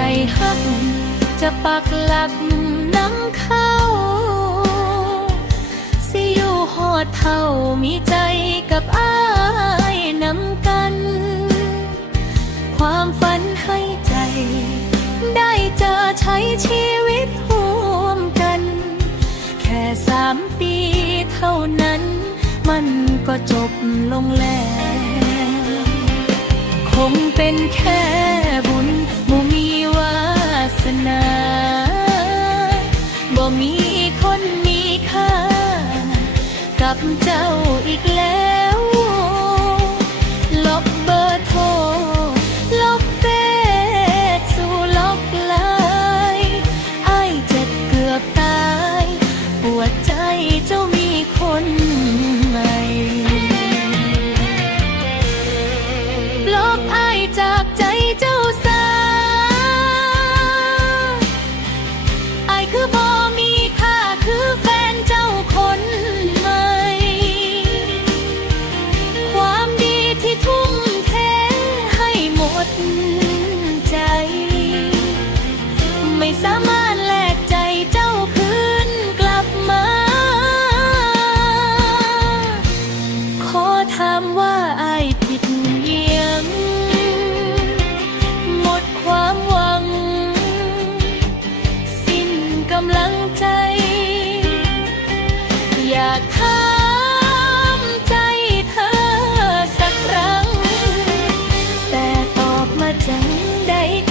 ใจหัก จะปักหลักนำเข้า สิอยู่หอดเท่ามีใจกับอายนำกัน ความฝันให้ใจ ได้เจอใช้ชีวิตร่วมกัน แค่สามปีเท่านั้น มันก็จบลงแล้ว คงเป็นแค่ีคนมีค่า กับเจ้าอีกแล้ว 三大